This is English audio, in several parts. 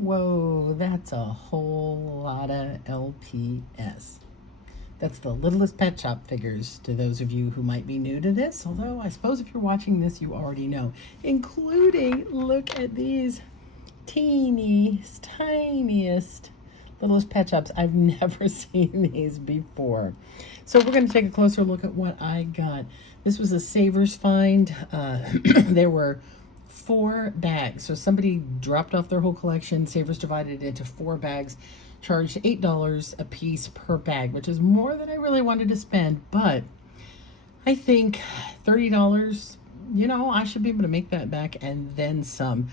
Whoa, that's a whole lot of LPS. That's the Littlest Pet Shop figures to those of you who might be new to this, although I suppose if you're watching this, you already know. Including, look at these teeniest, tiniest Littlest Pet Shops. I've never seen these before. So we're going to take a closer look at what I got. This was a Savers find. There were 4 bags. So somebody dropped off their whole collection. Savers divided it into 4 bags, charged $8 a piece per bag, which is more than I really wanted to spend. But I think $30, I should be able to make that back and then some.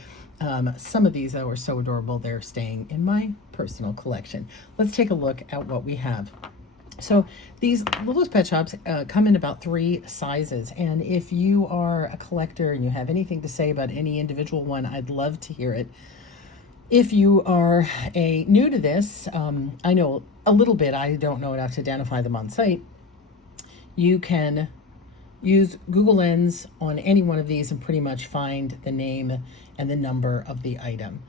Some of these, though, are so adorable, they're staying in my personal collection. Let's take a look at what we have. So these Littlest Pet Shops come in about 3 sizes, and if you are a collector and you have anything to say about any individual one, I'd love to hear it. If you are new to this, I know a little bit, I don't know enough to identify them on site. You can use Google Lens on any one of these and pretty much find the name and the number of the item.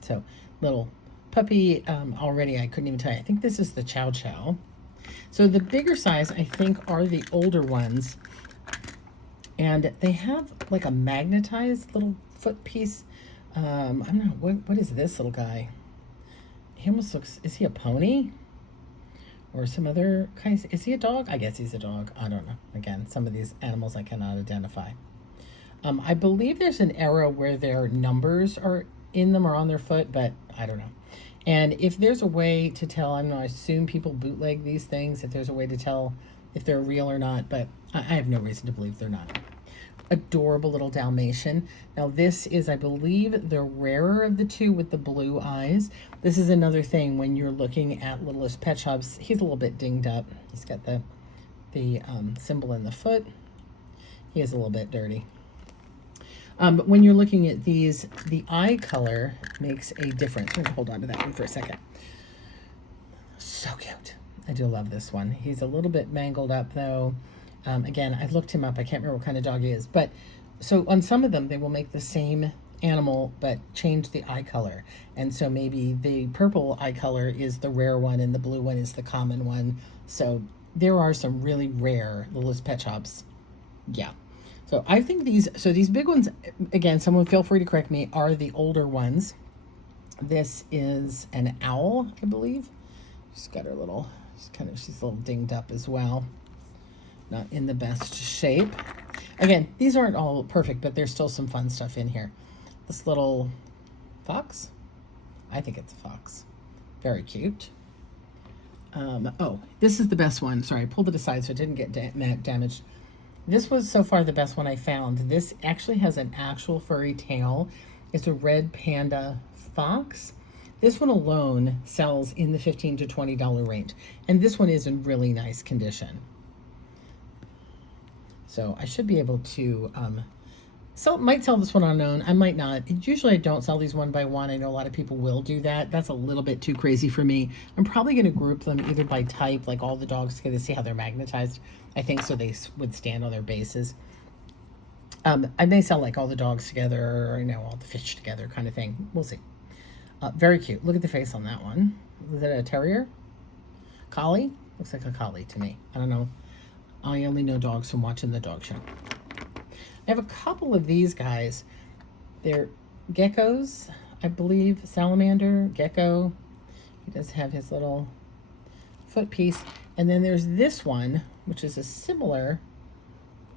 So little puppy, already I couldn't even tell you. I think this is the Chow Chow. So the bigger size, I think, are the older ones. And they have like a magnetized little foot piece. I'm not, what is this little guy? He almost looks, is he a pony? Or some other kind? Is he a dog? I guess he's a dog. I don't know. Again, some of these animals I cannot identify. I believe there's an era where their numbers are in them or on their foot, but I don't know. And if there's a way to tell, I'm going to assume people bootleg these things, if there's a way to tell if they're real or not, but I have no reason to believe they're not. Adorable little Dalmatian. Now this is, I believe, the rarer of the 2 with the blue eyes. This is another thing when you're looking at Littlest Pet Shops. He's a little bit dinged up. He's got the symbol in the foot. He is a little bit dirty. But when you're looking at these, the eye color makes a difference. I'm gonna hold on to that one for a second. So cute. I do love this one. He's a little bit mangled up though. Again, I looked him up. I can't remember what kind of dog he is. But so on some of them, they will make the same animal, but change the eye color. And so maybe the purple eye color is the rare one and the blue one is the common one. So there are some really rare Littlest Pet Shops. Yeah. So I think these big ones, again, someone feel free to correct me, are the older ones. This is an owl, I believe. She's got her little, she's a little dinged up as well. Not in the best shape. Again, these aren't all perfect, but there's still some fun stuff in here. This little fox, I think it's a fox. Very cute. Oh, this is the best one. Sorry, I pulled it aside so it didn't get damaged. This was so far the best one I found. This actually has an actual furry tail. It's a red panda fox. This one alone sells in the $15 to $20 range. And this one is in really nice condition. So I should be able to might sell this one unknown. I might not. Usually I don't sell these one by one. I know a lot of people will do that. That's a little bit too crazy for me. I'm probably going to group them either by type, like all the dogs together, see how they're magnetized. I think so they would stand on their bases. I may sell like all the dogs together or, all the fish together kind of thing. We'll see. Very cute. Look at the face on that one. Is it a terrier? Collie? Looks like a collie to me. I don't know. I only know dogs from watching the dog show. I have a couple of these guys. They're geckos, I believe. Salamander, gecko. He does have his little foot piece. And then there's this one, which is a similar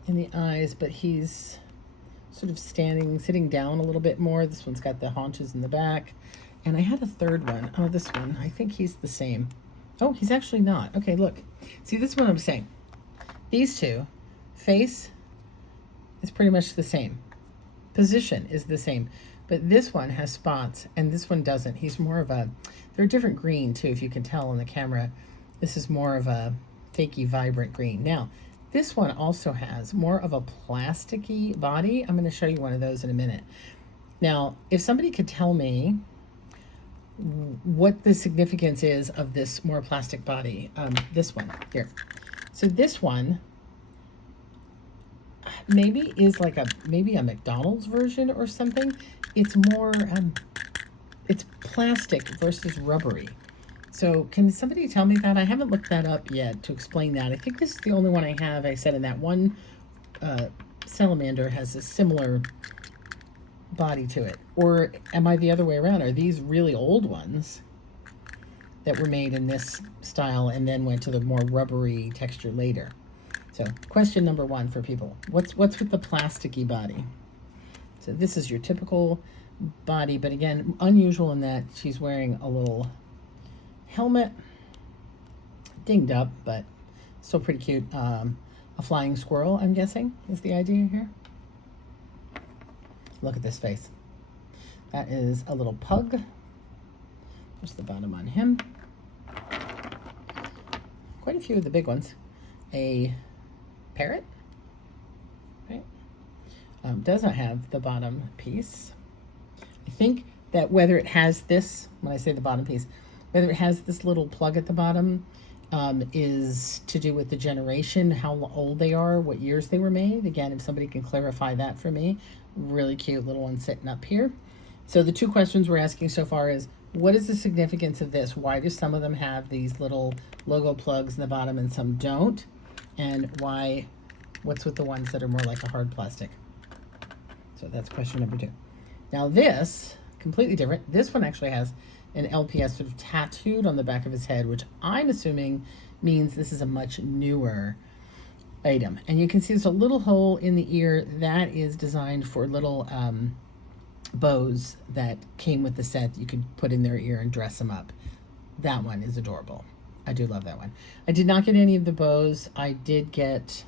in the eyes, but he's sort of sitting down a little bit more. This one's got the haunches in the back. And I had a third one. Oh, this one. I think he's the same. Oh, he's actually not. Okay, look. See, this is what I'm saying. These two, face is pretty much the same. Position is the same. But this one has spots and this one doesn't. He's more of a, they're a different green too, if you can tell on the camera. This is more of a fakey, vibrant green. Now, this one also has more of a plasticky body. I'm going to show you one of those in a minute. Now, if somebody could tell me what the significance is of this more plastic body, this one here. So this one maybe is like maybe a McDonald's version or something. It's more, it's plastic versus rubbery. So can somebody tell me that? I haven't looked that up yet to explain that. I think this is the only one I have. I said in that one salamander has a similar body to it. Or am I the other way around? Are these really old ones that were made in this style and then went to the more rubbery texture later? So question number one for people. What's with the plasticky body? So this is your typical body, but again, unusual in that she's wearing a little helmet, dinged up, but still pretty cute. A flying squirrel, I'm guessing, is the idea here. Look at this face. That is a little pug. There's the bottom on him. Quite a few of the big ones. A parrot, right? Does not have the bottom piece. I think that whether it has this, when I say the bottom piece, whether it has this little plug at the bottom is to do with the generation, how old they are, what years they were made. Again, if somebody can clarify that for me. Really cute little one sitting up here. So the two questions we're asking so far is, what is the significance of this? Why do some of them have these little logo plugs in the bottom and some don't? And what's with the ones that are more like a hard plastic? So that's question number two. Now this, completely different. This one actually has an LPS sort of tattooed on the back of his head, which I'm assuming means this is a much newer item. And you can see there's a little hole in the ear that is designed for little bows that came with the set. You could put in their ear and dress them up. That one is adorable. I do love that one. I did not get any of the bows. I did get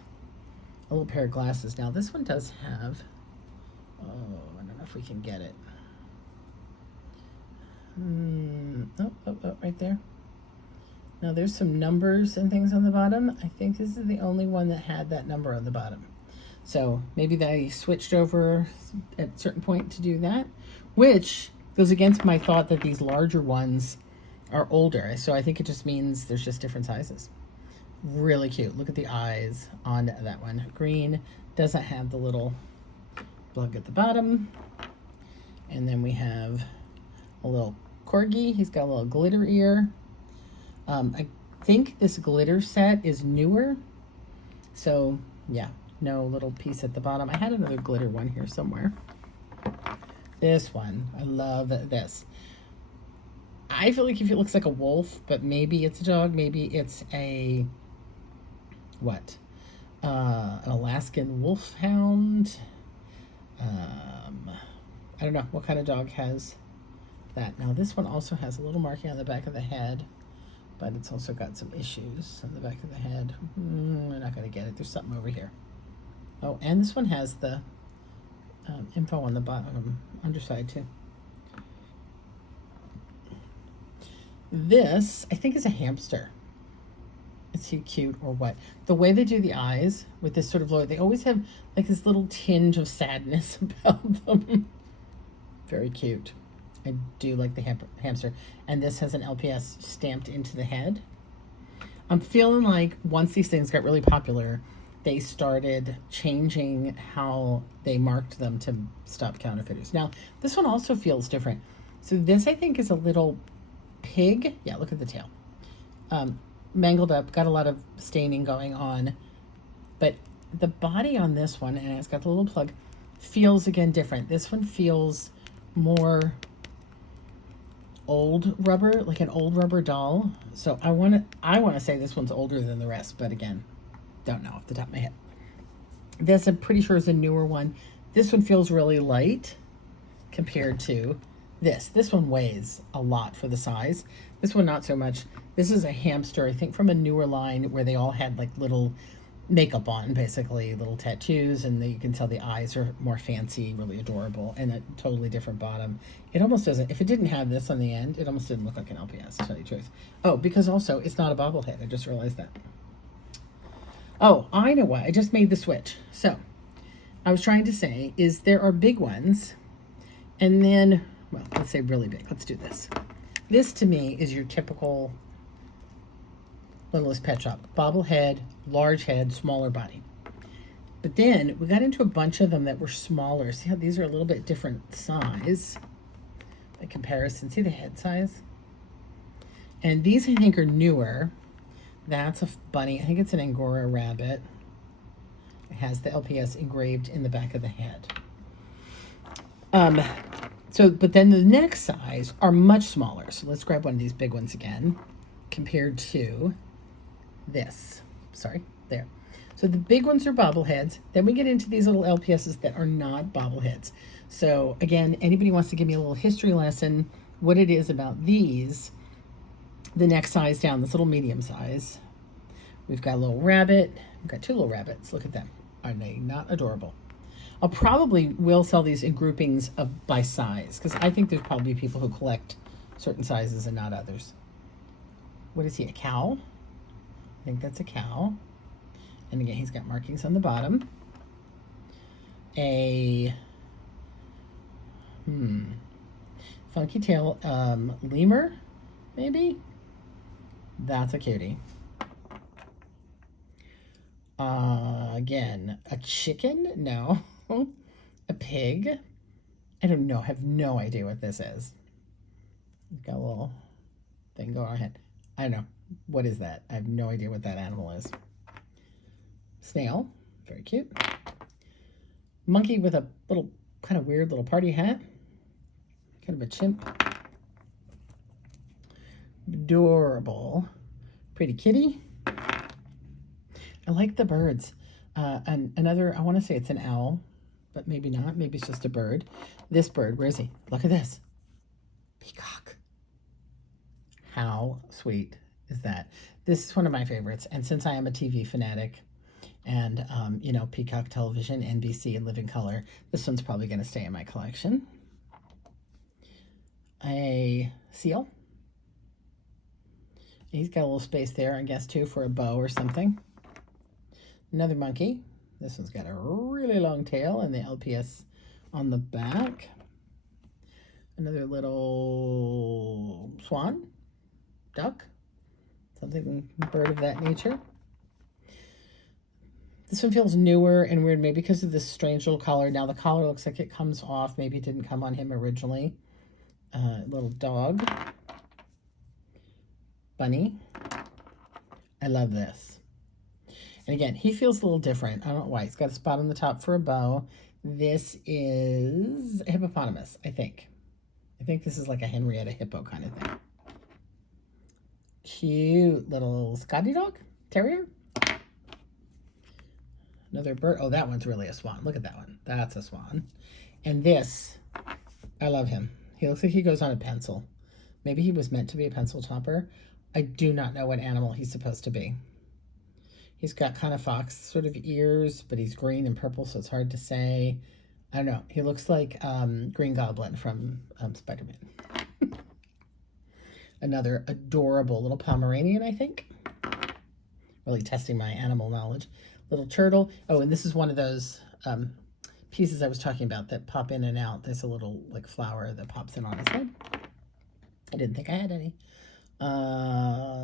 a little pair of glasses. Now this one does have, I don't know if we can get it. Right there. Now there's some numbers and things on the bottom. I think this is the only one that had that number on the bottom. So maybe they switched over at a certain point to do that, which goes against my thought that these larger ones are older. So I think it just means there's just different sizes. Really cute. Look at the eyes on that one. Green, doesn't have the little plug at the bottom. And then we have a little corgi. He's got a little glitter ear. I think this glitter set is newer. So yeah, no little piece at the bottom. I had another glitter one here somewhere. This one, I love this. I feel like if it looks like a wolf, but maybe it's a dog, maybe it's a, what? An Alaskan wolfhound. I don't know what kind of dog has that. Now this one also has a little marking on the back of the head, but it's also got some issues on the back of the head. We're not going to get it. There's something over here. Oh, and this one has the info on the bottom, underside too. This, I think, is a hamster. Is he cute or what? The way they do the eyes with this sort of look, they always have like this little tinge of sadness about them. Very cute. I do like the hamster. And this has an LPS stamped into the head. I'm feeling like once these things got really popular, they started changing how they marked them to stop counterfeiters. Now, this one also feels different. So this, I think, is a little pig. Yeah, look at the tail. Mangled up, got a lot of staining going on. But the body on this one, and it's got the little plug, feels, again, different. This one feels more old rubber, like an old rubber doll. So I want to say this one's older than the rest, but again, don't know off the top of my head. This, I'm pretty sure, is a newer one. This one feels really light compared to this. This one weighs a lot for the size. This one, not so much. This is a hamster, I think, from a newer line where they all had like little makeup on, basically, little tattoos, and you can tell the eyes are more fancy, really adorable, and a totally different bottom. It almost doesn't, if it didn't have this on the end, it almost didn't look like an LPS, to tell you the truth. Oh, because also, it's not a bobblehead. I just realized that. Oh, I know what. I just made the switch. So, I was trying to say is there are big ones, and then, well, let's say really big. Let's do this. This, to me, is your typical Littlest Pet Shop. Bobblehead, large head, smaller body. But then we got into a bunch of them that were smaller. See how these are a little bit different size. a comparison. See the head size? And these I think are newer. That's a bunny. I think it's an Angora rabbit. It has the LPS engraved in the back of the head. But then the next size are much smaller. So let's grab one of these big ones again, compared to this. Sorry, there. So the big ones are bobbleheads. Then we get into these little LPSs that are not bobbleheads. So again, anybody wants to give me a little history lesson, what it is about these, the next size down, this little medium size. We've got a little rabbit. We've got two little rabbits. Look at them. Are they not adorable? I'll probably will sell these in groupings of by size, because I think there's probably people who collect certain sizes and not others. What is he, a cow? I think that's a cow. And again, he's got markings on the bottom. A funky tail lemur, maybe? That's a cutie. Again, a chicken? No. A pig? I don't know. I have no idea what this is. Got a little thing going on ahead. I don't know. What is that? I have no idea what that animal is. Snail. Very cute. Monkey with a little kind of weird little party hat. Kind of a chimp. Adorable. Pretty kitty. I like the birds. And another, I want to say it's an owl, but maybe not. Maybe it's just a bird. This bird, where is he? Look at this. Peacock. How sweet is that? This is one of my favorites. And since I am a TV fanatic and, you know, Peacock Television, NBC, and Living Color, this one's probably going to stay in my collection. A seal. He's got a little space there, I guess, too, for a bow or something. Another monkey. This one's got a really long tail and the LPS on the back. Another little swan, duck, something, bird of that nature. This one feels newer and weird, maybe because of this strange little collar. Now the collar looks like it comes off. Maybe it didn't come on him originally. Little dog. Bunny. I love this. And again, he feels a little different. I don't know why. He's got a spot on the top for a bow. This is a hippopotamus, I think. I think this is like a Henrietta hippo kind of thing. Cute little Scotty dog, terrier. Another bird. Oh, that one's really a swan. Look at that one. That's a swan. And this, I love him. He looks like he goes on a pencil. Maybe he was meant to be a pencil topper. I do not know what animal he's supposed to be. He's got kind of fox sort of ears, but he's green and purple, so it's hard to say. I don't know. He looks like Green Goblin from Spider-Man. Another adorable little Pomeranian, I think. Really testing my animal knowledge. Little turtle. Oh, and this is one of those pieces I was talking about that pop in and out. There's a little like flower that pops in on his head. I didn't think I had any.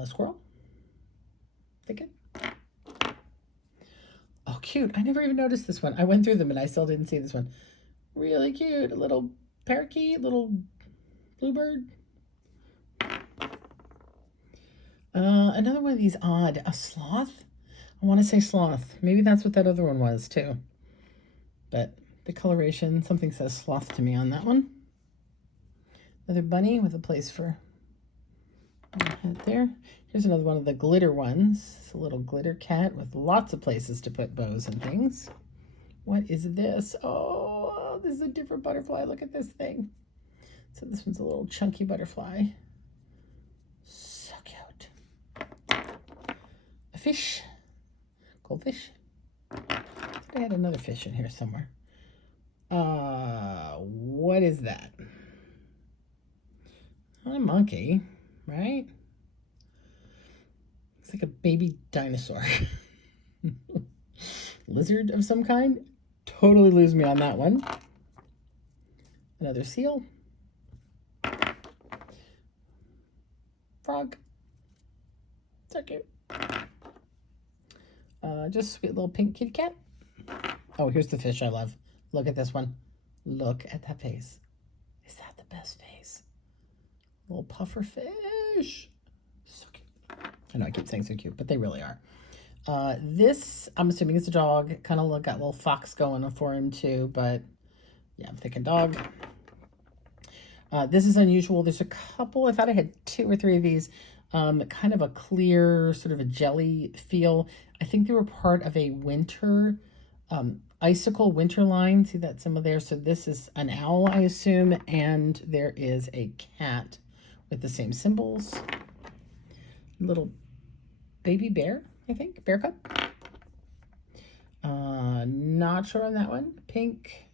Squirrel. Thinking. Oh, cute. I never even noticed this one. I went through them and I still didn't see this one. Really cute. A little parakeet, little bluebird. Another one of these odd. A sloth? I want to say sloth. Maybe that's what that other one was too. But the coloration, something says sloth to me on that one. Another bunny with a place for a hat there. Here's another one of the glitter ones. It's a little glitter cat with lots of places to put bows and things. What is this? Oh, this is a different butterfly. Look at this thing. So this one's a little chunky butterfly. So cute. A fish. Goldfish. I had another fish in here somewhere. What is that? Not a monkey, right? It's like a baby dinosaur. Lizard of some kind. Totally lose me on that one. Another seal. Frog. So cute. Just a sweet little pink kitty cat. Oh, here's the fish I love. Look at this one. Look at that face. Is that the best face? Little puffer fish. So cute. I know I keep saying so cute, but they really are. This, I'm assuming it's a dog. Kind of got a little fox going for him too, but yeah, I'm thinking dog. This is unusual. There's a couple, I thought I had 2 or 3 of these. Kind of a clear, sort of a jelly feel. I think they were part of a winter, icicle winter line. See that symbol there? So this is an owl, I assume, and there is a cat with the same symbols. Little baby bear, I think, bear cub. Not sure on that one. Pink.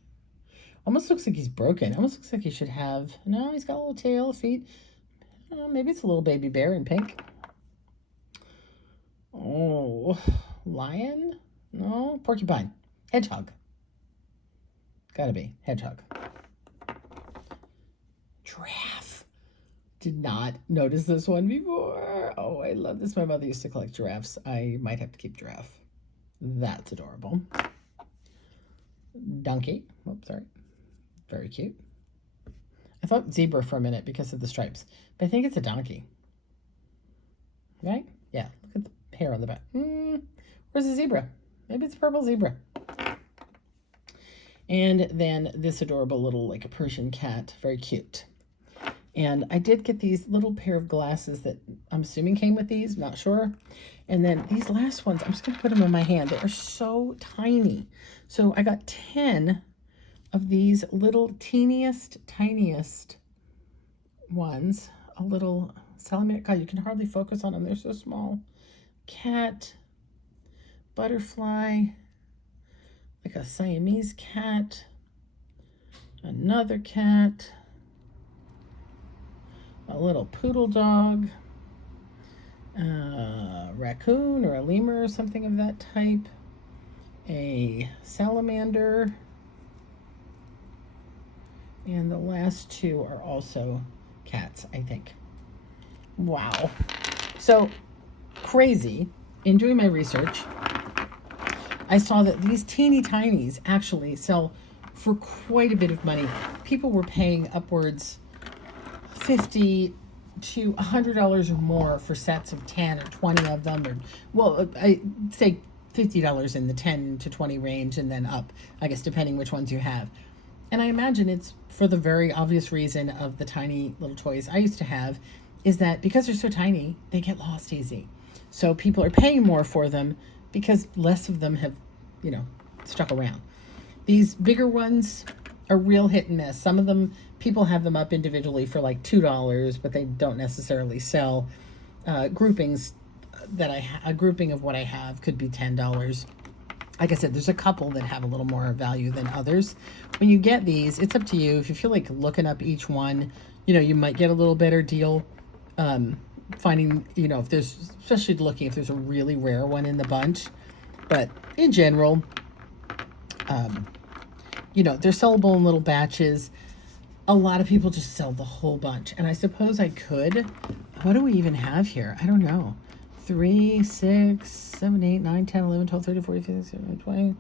Almost looks like he's broken. Almost looks like he should have, no, he's got a little tail, feet. Maybe it's a little baby bear in pink. Oh, lion? No, porcupine. Hedgehog. Gotta be. Hedgehog. Giraffe. Did not notice this one before. Oh, I love this. My mother used to collect giraffes. I might have to keep giraffe. That's adorable. Donkey. Oops, sorry. Very cute. I thought zebra for a minute because of the stripes, but I think it's a donkey. Right? Yeah, look at the hair on the back. Where's the zebra? Maybe it's a purple zebra. And then this adorable little, like a Persian cat. Very cute. And I did get these little pair of glasses that I'm assuming came with these, not sure. And then these last ones, I'm just going to put them in my hand. They are so tiny. So I got 10 of these little tiniest ones. A little salamander. God, you can hardly focus on them. They're so small. Cat, butterfly, like a Siamese cat, another cat, a little poodle dog, raccoon or a lemur or something of that type, a salamander, and the last 2 are also cats, I think. Wow. So crazy. In doing my research, I saw that these teeny tinies actually sell for quite a bit of money. People were paying upwards $50 to $100 or more for sets of 10 or 20 of them, or, well, I say $50 in the 10 to 20 range and then up, I guess, depending which ones you have. And I imagine it's for the very obvious reason of the tiny little toys I used to have, is that because they're so tiny, they get lost easy. So people are paying more for them because less of them have, stuck around. These bigger ones are real hit and miss. Some of them, people have them up individually for like $2, but they don't necessarily sell. Groupings that a grouping of what I have could be $10. Like I said, there's a couple that have a little more value than others. When you get these, it's up to you. If you feel like looking up each one, you might get a little better deal. Finding, if there's, especially looking if there's a really rare one in the bunch. But in general, they're sellable in little batches. A lot of people just sell the whole bunch. And I suppose I could. What do we even have here? I don't know. 3, 6, 7, 8, 9, 10, 11, 12, 13, 14, 15, 16, 20,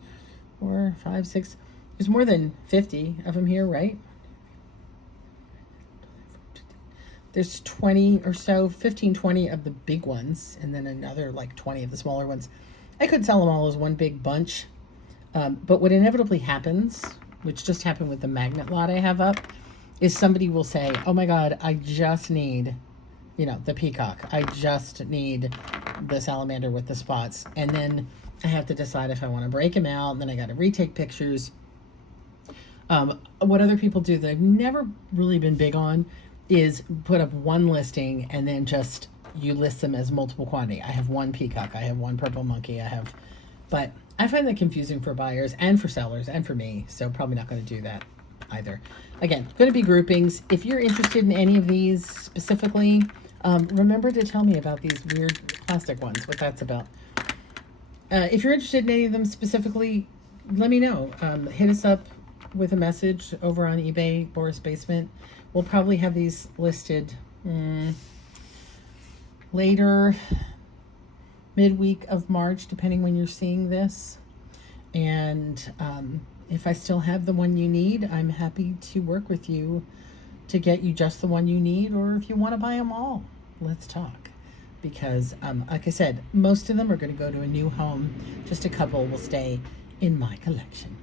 4, 5, 6. There's more than 50 of them here, right? There's 20 or so, 15, 20 of the big ones, and then another like 20 of the smaller ones. I could sell them all as one big bunch. But what inevitably happens, which just happened with the magnet lot I have up, is somebody will say, oh my God, I just need, the peacock. I just need the salamander with the spots. And then I have to decide if I want to break them out, and then I got to retake pictures. What other people do that I've never really been big on is put up one listing and then just you list them as multiple quantity. I have one peacock, I have one purple monkey, but I find that confusing for buyers and for sellers and for me, so probably not going to do that either. Again, going to be groupings. If you're interested in any of these specifically, remember to tell me about these weird plastic ones, what that's about. If you're interested in any of them specifically, let me know. Hit us up with a message over on eBay, Boris Basement. We'll probably have these listed later, midweek of March, depending when you're seeing this. And if I still have the one you need, I'm happy to work with you to get you just the one you need, or if you want to buy them all, let's talk. Because, like I said, most of them are going to go to a new home. Just a couple will stay in my collection.